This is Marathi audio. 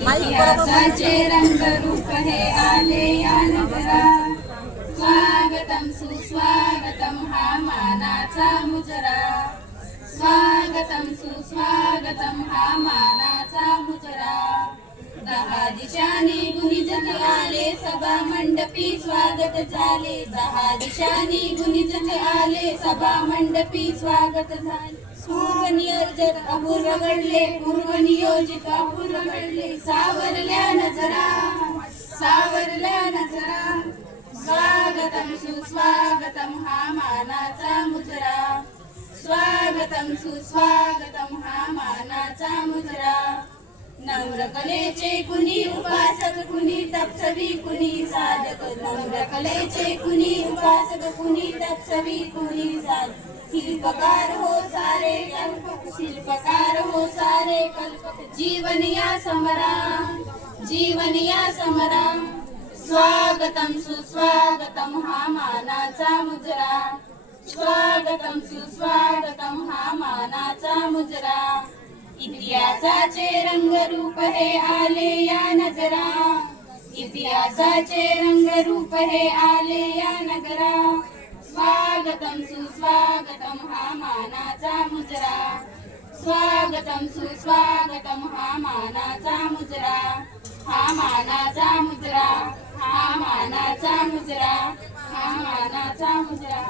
इतिहासाचे रंगरूप हे आले या नगरा, स्वागतम सुस्वागतम हा मानाचा मुजरा, स्वागतम सुस्वागतम हा मानाचा मुजरा. 10 दिशांनी गुणीजन आले सभा मंडपी स्वागत झाले, 10 दिशांनी गुणीजन आले सभा मंडपी स्वागत झाले. पूर्व नियोजित अपूर्व घडले, पूर्व नियोजित अपूर्व घडले, सावरल्या नजरा, सावरल्या नजरा. स्वागतम सुस्वागतम हा मानाचा मुजरा, स्वागतम सुस्वागतम हा मानाचा मुजरा. नम्रकलेचे कुणी उपासक, कुणी तपस्वी, कुणी साधक, नम्रकलेचे कुणी उपासक, कुणी तपस्वी, कुणी साधक. शिल्पकार हो सारे कल्पक, शिल्पकार हो सारे कल्पक, जीवन या समरा, जीवन या समरा. स्वागतम सुस्वागतम हा मानाचा मुजरा, स्वागतम सुस्वागतम हा मानाचा मुजरा. इतिहासाचे रंगरूप हे आले या नगरा, इतिहासाचे रंगरूप हे आले या नगरा. स्वागतम सुस्वागतम हा मानाचा मुजरा, स्वागतम सुस्वागतम हा मानाचा मुजरा. हा मानाचा मुजरा, हा मानाचा मुजरा, हा मानाचा मुजरा.